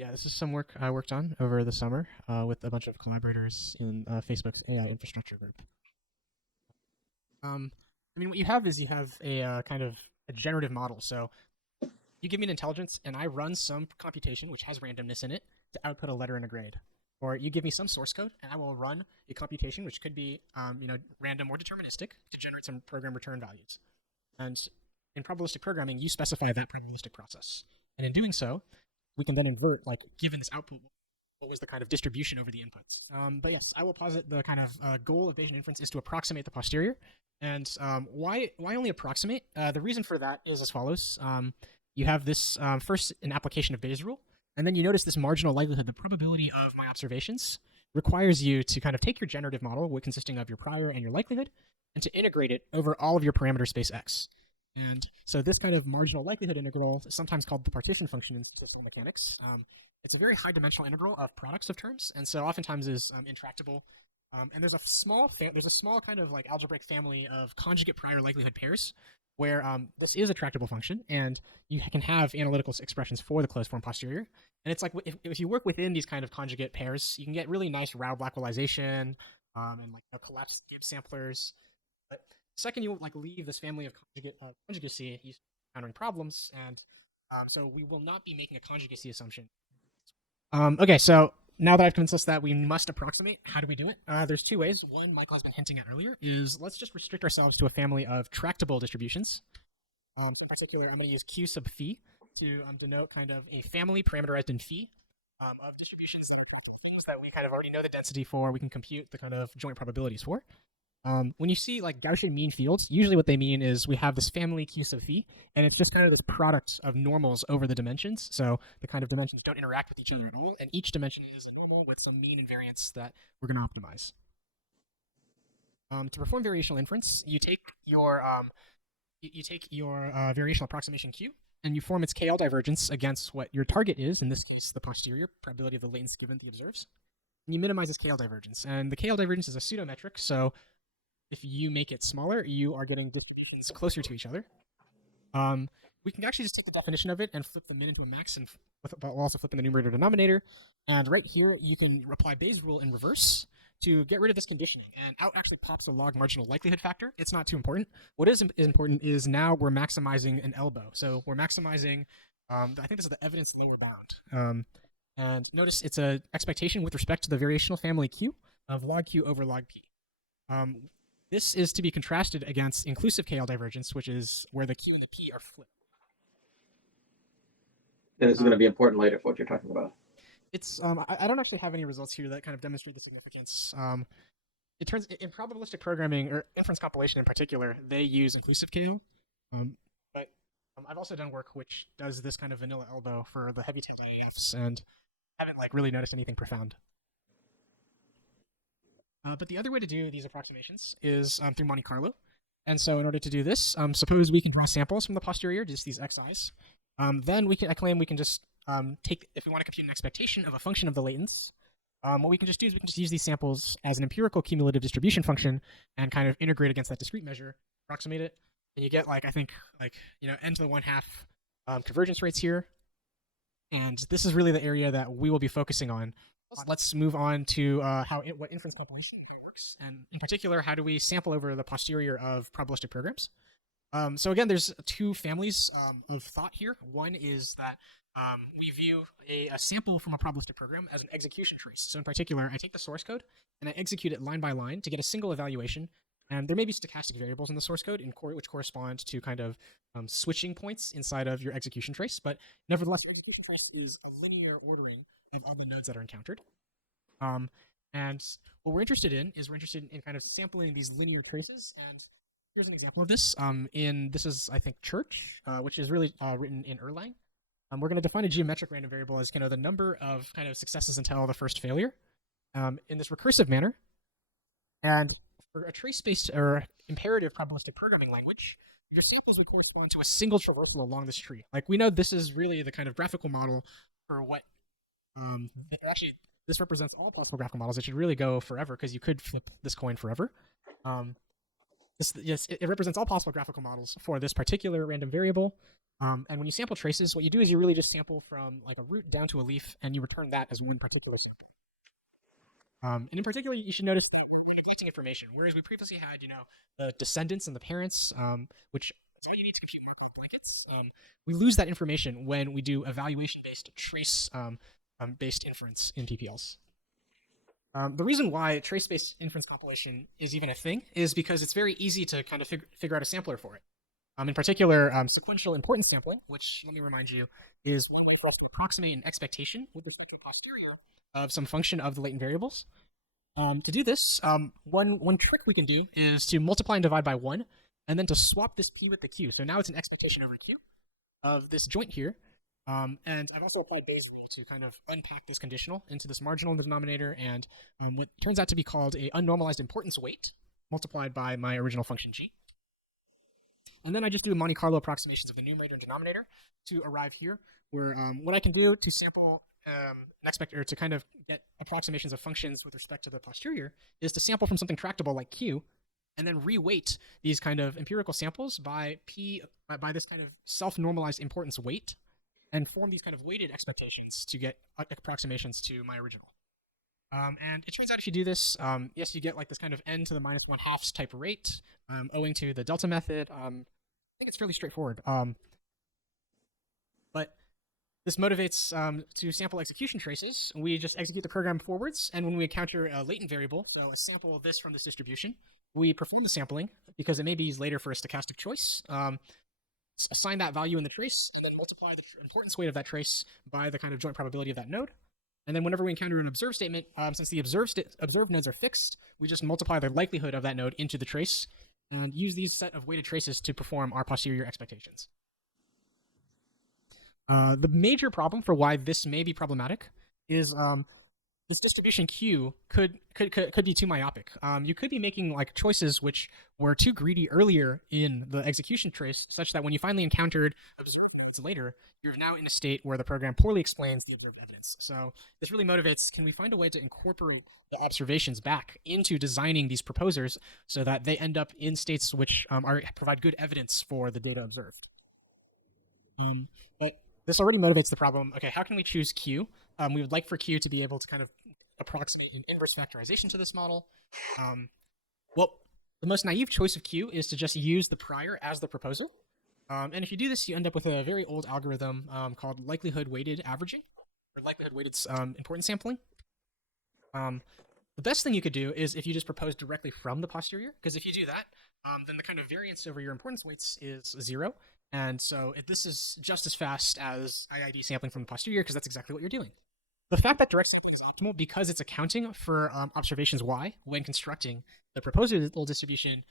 Yeah, this is some work I worked on over the summer with a bunch of collaborators in Facebook's AI infrastructure group. I mean, what you have is you have a kind of a generative model. So you give me an intelligence, and I run some computation which has randomness in it to output a letter and a grade. Or you give me some source code, and I will run a computation which could be, random or deterministic to generate some program return values. And in probabilistic programming, you specify that probabilistic process. And in doing so, we can then invert, like, given this output, what was the kind of distribution over the inputs. But yes, I will posit the kind of goal of Bayesian inference is to approximate the posterior. And why only approximate? The reason for that is as follows. You have this first an application of Bayes' rule, and then you notice this marginal likelihood, the probability of my observations, requires you to kind of take your generative model, consisting of your prior and your likelihood, and to integrate it over all of your parameter space X. And so this kind of marginal likelihood integral is sometimes called the partition function in statistical mechanics. It's a very high dimensional integral of products of terms, and so oftentimes is intractable. And there's a small kind of like algebraic family of conjugate prior likelihood pairs where this is a tractable function, and you can have analytical expressions for the closed form posterior. And it's like if you work within these kind of conjugate pairs, you can get really nice Rao-Blackwellization and like collapsed Gibbs samplers. But the second you like leave this family of conjugacy, you start encountering problems, and so we will not be making a conjugacy assumption. Okay, so now that I've convinced us that we must approximate, how do we do it? There's two ways. One, Michael has been hinting at earlier, is let's just restrict ourselves to a family of tractable distributions. So in particular, I'm going to use Q sub phi to denote kind of a family parameterized in phi of distributions that things that we kind of already know the density for, we can compute the kind of joint probabilities for. When you see like Gaussian mean fields, usually what they mean is we have this family Q sub phi, and it's just kind of this product of normals over the dimensions. So the kind of dimensions don't interact with each other at all, and each dimension is a normal with some mean and variance that we're going to optimize. To perform variational inference, you take your variational approximation Q, and you form its KL divergence against what your target is, in this case, the posterior probability of the latence given the observes. And you minimize this KL divergence. And the KL divergence is a pseudometric, so if you make it smaller, you are getting distributions closer to each other. We can actually just take the definition of it and flip the min into a max, and we'll also flip in the numerator denominator. And right here, you can apply Bayes' rule in reverse to get rid of this conditioning. And out actually pops a log marginal likelihood factor. It's not too important. What is important is now we're maximizing an elbow. So we're maximizing, I think this is the evidence lower bound. And notice it's an expectation with respect to the variational family Q of log Q over log P. This is to be contrasted against inclusive KL divergence, which is where the Q and the P are flipped. And this is going to be important later for what you're talking about. It's I don't actually have any results here that kind of demonstrate the significance. It turns in probabilistic programming or inference compilation in particular, they use inclusive KL. But I've also done work which does this kind of vanilla elbow for the heavy tail IAFs, and haven't like really noticed anything profound. But the other way to do these approximations is through Monte Carlo. And so in order to do this, suppose we can draw samples from the posterior, just these xi's. Then I claim we can just take, if we want to compute an expectation of a function of the latence, what we can just do is we can just use these samples as an empirical cumulative distribution function and kind of integrate against that discrete measure, approximate it, and you get like, I think, like, n to the 1/2 convergence rates here. And this is really the area that we will be focusing on. Let's move on to what inference compilation works, and in particular, how do we sample over the posterior of probabilistic programs. So again, there's two families of thought here. One is that we view a sample from a probabilistic program as an execution trace. So in particular, I take the source code and I execute it line by line to get a single evaluation. And there may be stochastic variables in the source code which correspond to kind of switching points inside of your execution trace. But nevertheless, your execution trace is a linear ordering of all the nodes that are encountered. And what we're interested in is kind of sampling these linear traces. And here's an example of this. This is, I think, Church, which is really written in Erlang. We're going to define a geometric random variable as the number of kind of successes until the first failure in this recursive manner. And for a trace-based or imperative probabilistic programming language, your samples will correspond to a single traversal along this tree. Like, we know this is really the kind of graphical model for what actually this represents all possible graphical models. It should really go forever because you could flip this coin forever. Yes, it represents all possible graphical models for this particular random variable. And when you sample traces, what you do is you really just sample from like a root down to a leaf, and you return that as one particular sample. And in particular, you should notice that we're neglecting information, whereas we previously had, the descendants and the parents, which is all you need to compute Markov blankets. We lose that information when we do evaluation-based trace based inference in PPLs. The reason why trace-based inference compilation is even a thing is because it's very easy to kind of figure out a sampler for it. In particular, sequential importance sampling, which, let me remind you, is one way for us to approximate an expectation with respect to a posterior of some function of the latent variables. To do this, one trick we can do is to multiply and divide by 1, and then to swap this p with the q. So now it's an expectation over q of this joint here. And I've also applied Bayes' rule to kind of unpack this conditional into this marginal in the denominator, and what turns out to be called a unnormalized importance weight multiplied by my original function g. And then I just do Monte Carlo approximations of the numerator and denominator to arrive here, where what I can do to sample or to kind of get approximations of functions with respect to the posterior is to sample from something tractable like q, and then reweight these kind of empirical samples by this kind of self-normalized importance weight, and form these kind of weighted expectations to get approximations to my original. And it turns out if you do this, yes, you get like this kind of n to the minus 1/2 type rate, owing to the delta method. I think it's fairly straightforward. But this motivates to sample execution traces. We just execute the program forwards, and when we encounter a latent variable, so a sample of this from this distribution, we perform the sampling because it may be used later for a stochastic choice. Assign that value in the trace, and then multiply the importance weight of that trace by the kind of joint probability of that node. And then whenever we encounter an observed statement, since the observed nodes are fixed, we just multiply the likelihood of that node into the trace and use these set of weighted traces to perform our posterior expectations. The major problem for why this may be problematic is this distribution Q could be too myopic. You could be making like choices which were too greedy earlier in the execution trace, such that when you finally encountered observed nodes later, you're now in a state where the program poorly explains the observed evidence. So this really motivates, can we find a way to incorporate the observations back into designing these proposers so that they end up in states which provide good evidence for the data observed? But this already motivates the problem. Okay, how can we choose Q? We would like for Q to be able to kind of approximate an inverse factorization to this model. Well, the most naive choice of Q is to just use the prior as the proposal. And if you do this, you end up with a very old algorithm called likelihood weighted averaging, or likelihood weighted importance sampling. The best thing you could do is if you just propose directly from the posterior, because if you do that, then the kind of variance over your importance weights is 0. And so this is just as fast as IID sampling from the posterior, because that's exactly what you're doing. The fact that direct sampling is optimal because it's accounting for observations y when constructing the proposal distribution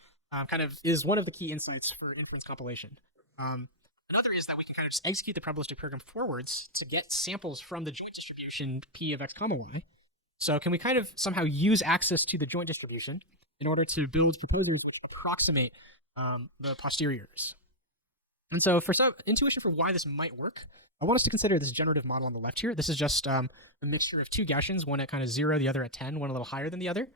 kind of is one of the key insights for inference compilation. Another is that we can kind of just execute the probabilistic program forwards to get samples from the joint distribution p of x comma y. So can we kind of somehow use access to the joint distribution in order to build proposers which approximate the posteriors? And so for some intuition for why this might work, I want us to consider this generative model on the left here. This is just a mixture of two Gaussians, one at kind of 0, the other at 10, one a little higher than the other.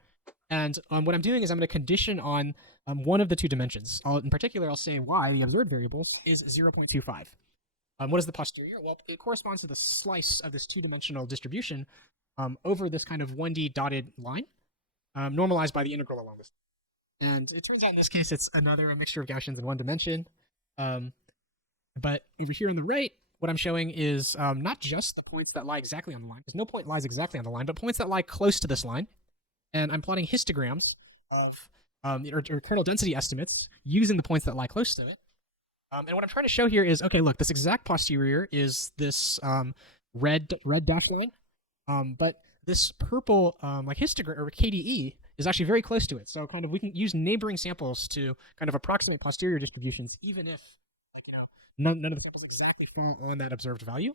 And what I'm doing is I'm going to condition on one of the two dimensions. In particular, I'll say y, the observed variables, is 0.25. What is the posterior? Well, it corresponds to the slice of this two-dimensional distribution over this kind of 1D dotted line, normalized by the integral along this. And it turns out in this case, it's a mixture of Gaussians in one dimension. But over here on the right, what I'm showing is not just the points that lie exactly on the line, because no point lies exactly on the line, but points that lie close to this line. And I'm plotting histograms of or kernel density estimates using the points that lie close to it. And what I'm trying to show here is, okay, look, this exact posterior is this red dash line, but this purple like histogram or KDE is actually very close to it. So kind of we can use neighboring samples to kind of approximate posterior distributions, even if none of the samples exactly fall on that observed value.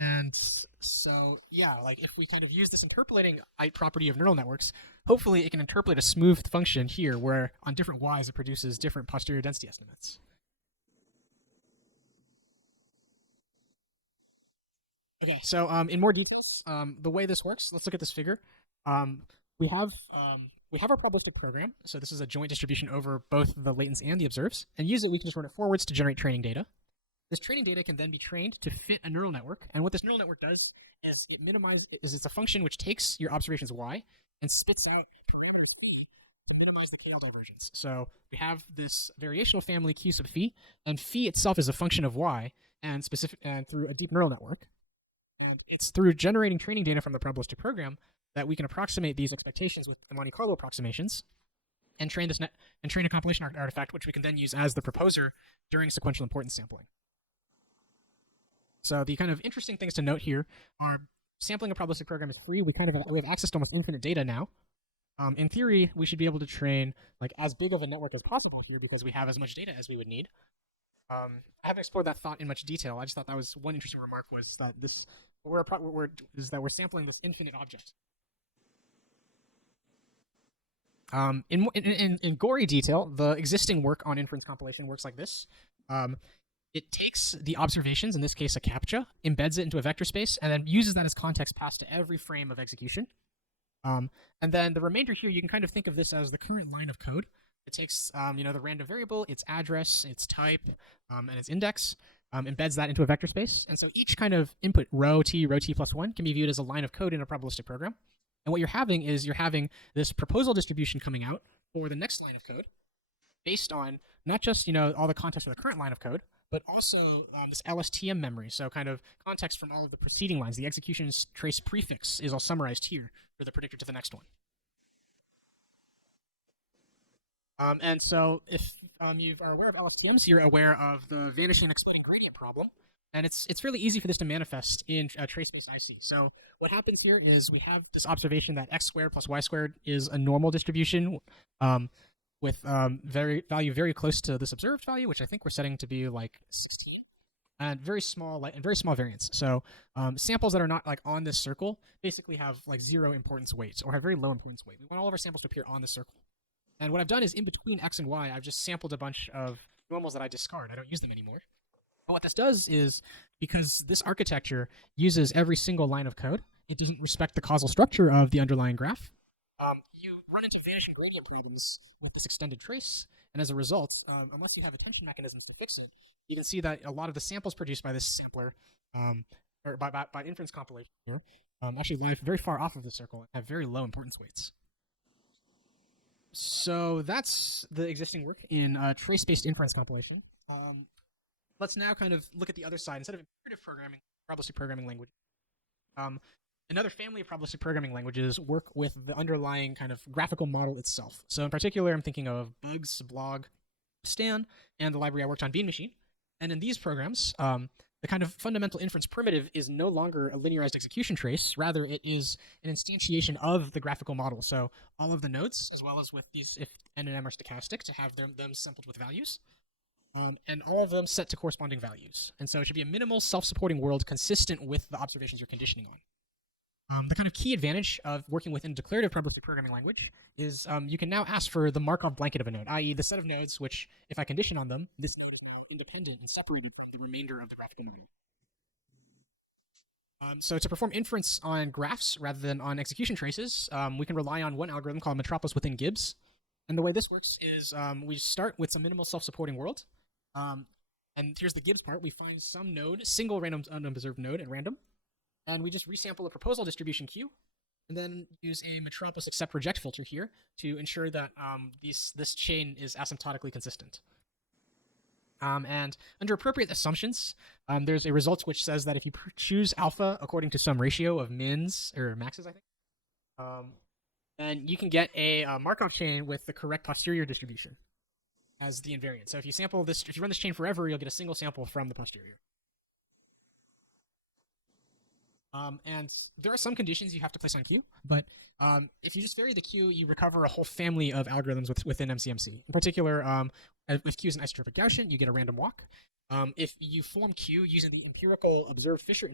And so, yeah, like if we kind of use this interpolating property of neural networks, hopefully it can interpolate a smooth function here where on different y's it produces different posterior density estimates. Okay, so in more details, the way this works, let's look at this figure. we have our probabilistic program. So this is a joint distribution over both the latents and the observes. And use it, we can just run it forwards to generate training data. This training data can then be trained to fit a neural network. And what this neural network does is it's a function which takes your observations y and spits out parameter phi to minimize the KL divergence. So we have this variational family q sub phi, and phi itself is a function of y and through a deep neural network. And it's through generating training data from the probabilistic program that we can approximate these expectations with Monte Carlo approximations and train a compilation artifact, which we can then use as the proposer during sequential importance sampling. So the kind of interesting things to note here are sampling a probabilistic program is free. We have access to almost infinite data now. In theory, we should be able to train like as big of a network as possible here because we have as much data as we would need. I haven't explored that thought in much detail. I just thought that was one interesting remark was that we're sampling this infinite object. In gory detail, the existing work on inference compilation works like this. It takes the observations, in this case a CAPTCHA, embeds it into a vector space, and then uses that as context passed to every frame of execution. And then the remainder here, you can kind of think of this as the current line of code. It takes the random variable, its address, its type, and its index, embeds that into a vector space. And so each kind of input row t plus 1 can be viewed as a line of code in a probabilistic program. And what you're having this proposal distribution coming out for the next line of code based on not just all the context of the current line of code, but also this LSTM memory. So kind of context from all of the preceding lines. The execution trace prefix is all summarized here for the predictor to the next one. And so if you are aware of LSTMs, you're aware of the vanishing exploding gradient problem. And it's really easy for this to manifest in a trace-based IC. So what happens here is we have this observation that x squared plus y squared is a normal distribution with value very close to this observed value, which I think we're setting to be like 16, and very small variance. So samples that are not like on this circle basically have like 0 importance weights or have very low importance weight. We want all of our samples to appear on the circle. And what I've done is in between x and y, I've just sampled a bunch of normals that I discard. I don't use them anymore. But what this does is, because this architecture uses every single line of code, it doesn't respect the causal structure of the underlying graph. You run into vanishing gradient problems with this extended trace, and as a result, unless you have attention mechanisms to fix it, you can see that a lot of the samples produced by this sampler, or by inference compilation here, actually lie very far off of the circle and have very low importance weights. So that's the existing work in trace-based inference compilation. Let's now kind of look at the other side. Instead of imperative programming, probabilistic programming language, another family of probabilistic programming languages work with the underlying kind of graphical model itself. So in particular, I'm thinking of Bugs, Blog, Stan, and the library I worked on, Bean Machine. And in these programs, the kind of fundamental inference primitive is no longer a linearized execution trace. Rather, it is an instantiation of the graphical model. So all of the nodes, as well as with these, if n and m are stochastic, to have them sampled with values. And all of them set to corresponding values. And so it should be a minimal self-supporting world consistent with the observations you're conditioning on. The kind of key advantage of working within a declarative probabilistic programming language is you can now ask for the Markov blanket of a node, i.e. the set of nodes which, if I condition on them, this node is now independent and separated from the remainder of the graphical node. So to perform inference on graphs rather than on execution traces, we can rely on one algorithm called Metropolis within Gibbs. And the way this works is we start with some minimal self-supporting world. And here's the Gibbs part. We find some node, single random unobserved node at random, and we just resample a proposal distribution queue, and then use a Metropolis accept reject filter here to ensure that this chain is asymptotically consistent. And under appropriate assumptions, there's a result which says that if you choose alpha according to some ratio of mins or maxes, I think, then you can get a Markov chain with the correct posterior distribution as the invariant. So if you run this chain forever, you'll get a single sample from the posterior. And there are some conditions you have to place on Q, but if you just vary the Q, you recover a whole family of algorithms within MCMC. In particular, if Q is an isotropic Gaussian, you get a random walk. If you form Q using the empirical Fisher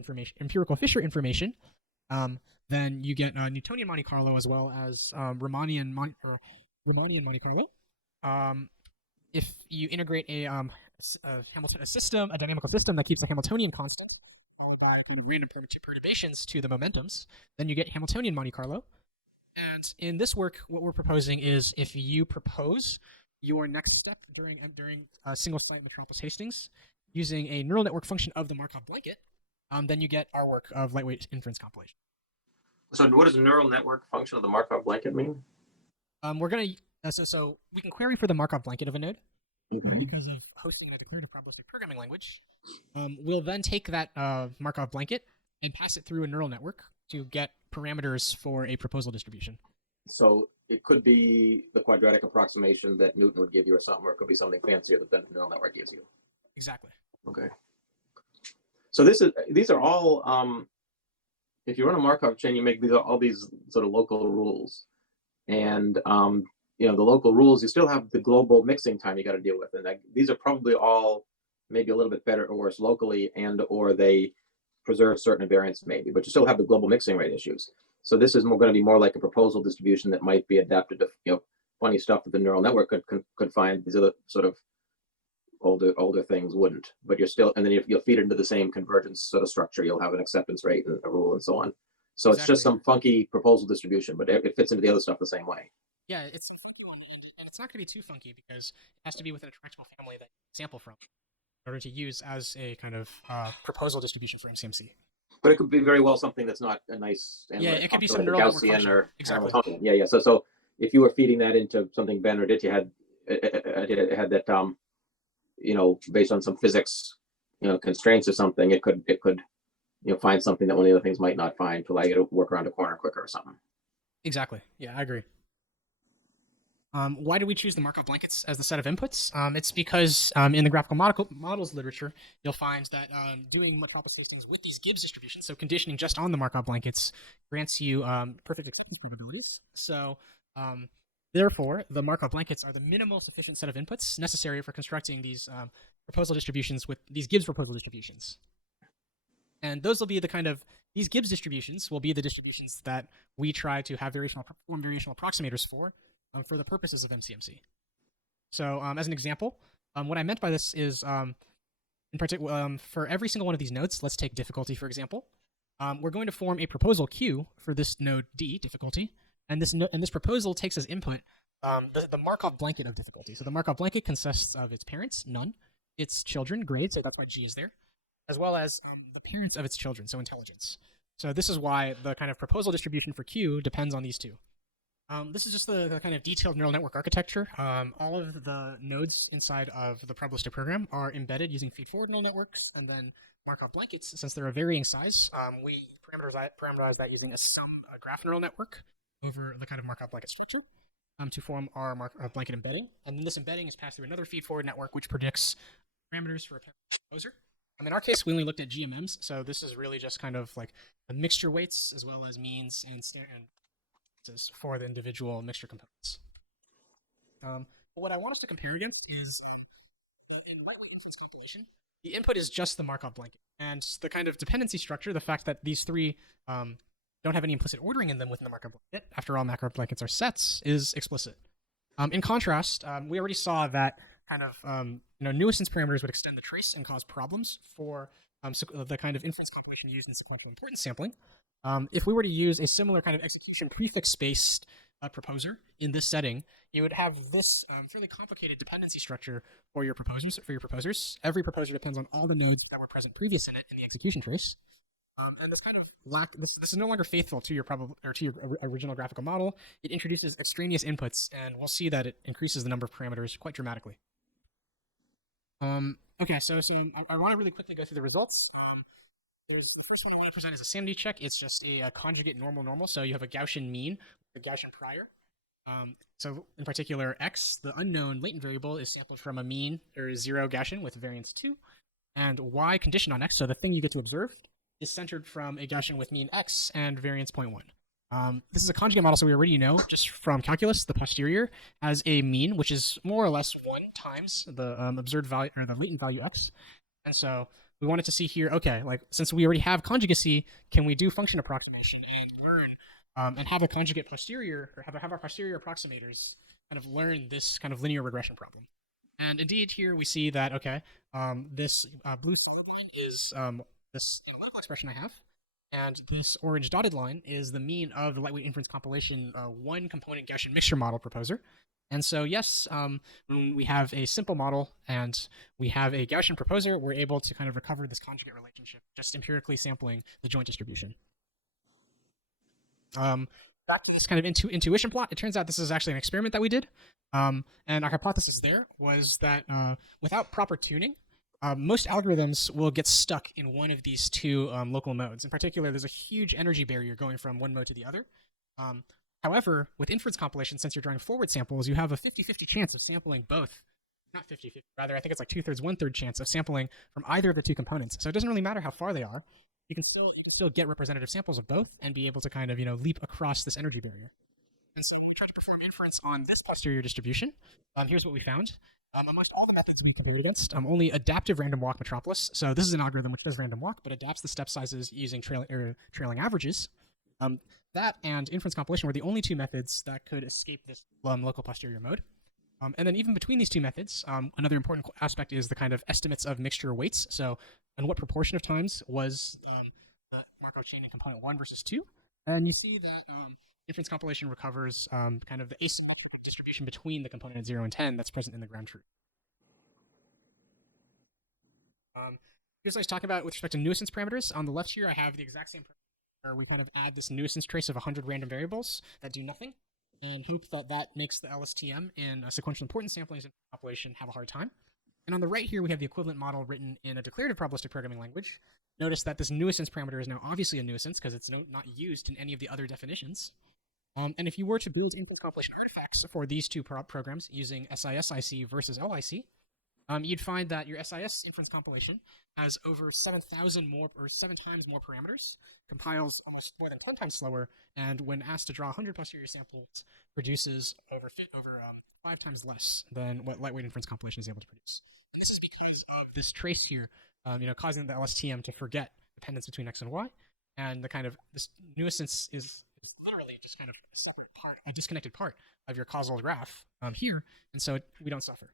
information, then you get Newtonian Monte Carlo as well as Riemannian Monte Carlo. If you integrate a dynamical system that keeps a Hamiltonian constant, random perturbations to the momentums, then you get Hamiltonian Monte Carlo. And in this work, what we're proposing is if you propose your next step during single site Metropolis Hastings using a neural network function of the Markov blanket, then you get our work of lightweight inference compilation. So what does a neural network function of the Markov blanket mean? We're gonna so we can query for the Markov blanket of a node because of hosting in a declarative probabilistic programming language. We'll then take that Markov blanket and pass it through a neural network to get parameters for a proposal distribution. So it could be the quadratic approximation that Newton would give you or something, or it could be something fancier that the neural network gives you. Exactly. Okay. So these are all if you run a Markov chain, you make all these sort of local rules, and the local rules, you still have the global mixing time you got to deal with, and these are probably all maybe a little bit better or worse locally, and or they preserve certain invariants maybe, but you still have the global mixing rate issues. So this is going to be more like a proposal distribution that might be adapted to funny stuff that the neural network could find. These other sort of older things wouldn't, but you're still, and then you'll feed it into the same convergence sort of structure. You'll have an acceptance rate and a rule and so on. So It's just some funky proposal distribution, but it fits into the other stuff the same way. Yeah, and it's not going to be too funky because it has to be within a tractable family that you sample from in order to use as a kind of proposal distribution for MCMC. But it could be very well something that's not a nice, it could be some neural network Gaussian or exactly. Yeah. So if you were feeding that into something Ben or Ditya had that based on some physics constraints or something, it could find something that one of the other things might not find to allow you to work around a corner quicker or something. Exactly. Yeah, I agree. Why do we choose the Markov blankets as the set of inputs? It's because in the graphical models literature, you'll find that doing Metropolis Hastings with these Gibbs distributions, so conditioning just on the Markov blankets, grants you perfect acceptance probabilities. So therefore, the Markov blankets are the minimal sufficient set of inputs necessary for constructing these proposal distributions with these Gibbs proposal distributions. And those will be these Gibbs distributions will be the distributions that we try to have variational approximators for the purposes of MCMC. So as an example, what I meant by this is, in particular, for every single one of these nodes, let's take difficulty, for example. We're going to form a proposal queue for this node D, difficulty, and this proposal takes as input the Markov blanket of difficulty. So the Markov blanket consists of its parents, none, its children, grade, so that's why G is there, as well as the parents of its children, so intelligence. So this is why the kind of proposal distribution for Q depends on these two. This is just the kind of detailed neural network architecture. All of the nodes inside of the probabilistic program are embedded using feed-forward neural networks, and then Markov blankets, since they're a varying size, we parameterize that using a sum graph neural network over the kind of Markov blanket structure to form our Markov blanket embedding. And then this embedding is passed through another feed-forward network, which predicts parameters for a proposer. In our case, we only looked at GMMs, so this is really just kind of like the mixture weights as well as means and for the individual mixture components. But what I want us to compare against is in lightweight inference compilation, the input is just the Markov blanket, and the kind of dependency structure, the fact that these three don't have any implicit ordering in them within the Markov blanket, after all Markov blankets are sets, is explicit. In contrast, we already saw that kind of nuisance parameters would extend the trace and cause problems for the kind of inference compilation used in sequential importance sampling. If we were to use a similar kind of execution prefix-based proposer in this setting, you would have this fairly complicated dependency structure for your proposers. Every proposer depends on all the nodes that were present previous in it in the execution trace. And this kind of this is no longer faithful to your original graphical model. It introduces extraneous inputs, and we'll see that it increases the number of parameters quite dramatically. Okay, so I want to really quickly go through the results. The first one I want to present is a sanity check. It's just a conjugate normal. So you have a Gaussian mean, a Gaussian prior. So in particular, x, the unknown latent variable, is sampled from a mean or 0 Gaussian with variance 2, and y conditioned on x, so the thing you get to observe, is centered from a Gaussian with mean x and variance 0.1. This is a conjugate model, so we already know just from calculus the posterior has a mean, which is more or less 1 times the observed value or the latent value x, and so we wanted to see here, okay, like since we already have conjugacy, can we do function approximation and learn and have a conjugate posterior, or have our posterior approximators kind of learn this kind of linear regression problem? And indeed, here we see that, okay, this blue solid line is this analytical expression I have, And this orange dotted line is the mean of the lightweight inference compilation one component Gaussian mixture model proposer. And so, yes, when we have a simple model and we have a Gaussian proposer, we're able to kind of recover this conjugate relationship, just empirically sampling the joint distribution. Back to this kind of intuition plot, it turns out this is actually an experiment that we did. And our hypothesis there was that without proper tuning, most algorithms will get stuck in one of these two local modes. In particular, there's a huge energy barrier going from one mode to the other. However, with inference compilation, since you're drawing forward samples, you have a 50-50 chance of sampling both. Not 50-50, rather, I think it's like 2/3, 1/3 chance of sampling from either of the two components. So it doesn't really matter how far they are. You can still get representative samples of both and be able to kind of leap across this energy barrier. And so we tried to perform inference on this posterior distribution. Here's what we found. Amongst all the methods we compared against, only adaptive random walk metropolis. So this is an algorithm which does random walk, but adapts the step sizes using trailing averages. That and inference compilation were the only two methods that could escape this local posterior mode. And then even between these two methods, another important aspect is the kind of estimates of mixture weights. So, and what proportion of times was Markov chain in component 1 versus 2. And you see that inference compilation recovers kind of the asymmetrical distribution between the component 0 and 10 that's present in the ground truth. Here's what I was talking about with respect to nuisance parameters. On the left here, I have the exact same where we kind of add this nuisance trace of 100 random variables that do nothing and hope that that makes the LSTM in a sequential importance sampling population have a hard time. And on the right here, we have the equivalent model written in a declarative probabilistic programming language. Notice that this nuisance parameter is now obviously a nuisance because it's not used in any of the other definitions. And if you were to build inference compilation artifacts for these two programs using SISIC versus LIC, you'd find that your SIS inference compilation has over 7,000 more or 7 times more parameters, compiles almost more than 10 times slower, and when asked to draw 100 posterior samples, produces over 5 times less than what lightweight inference compilation is able to produce. And this is because of this trace here, causing the LSTM to forget dependence between x and y, and the kind of this nuisance is literally just kind of a separate part, a disconnected part of your causal graph here, and so we don't suffer.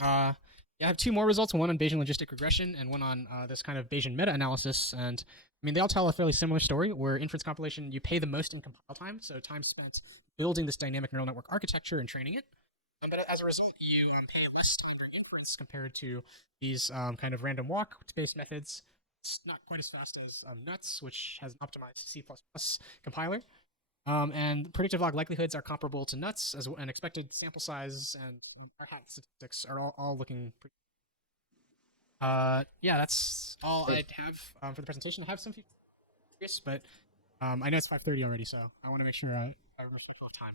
I have 2 more results, one on Bayesian logistic regression and one on this kind of Bayesian meta-analysis. And I mean, they all tell a fairly similar story where inference compilation, you pay the most in compile time, so time spent building this dynamic neural network architecture and training it. But as a result, you pay less time for inference compared to these kind of random walk-based methods. It's not quite as fast as NUTS, which has an optimized C++ compiler. And predictive log likelihoods are comparable to NUTS, as an expected sample size and hat statistics are all looking pretty. Yeah, that's all I have for the presentation. I have some feedback, but I know it's 5:30 already, so I want to make sure I'm respectful of time.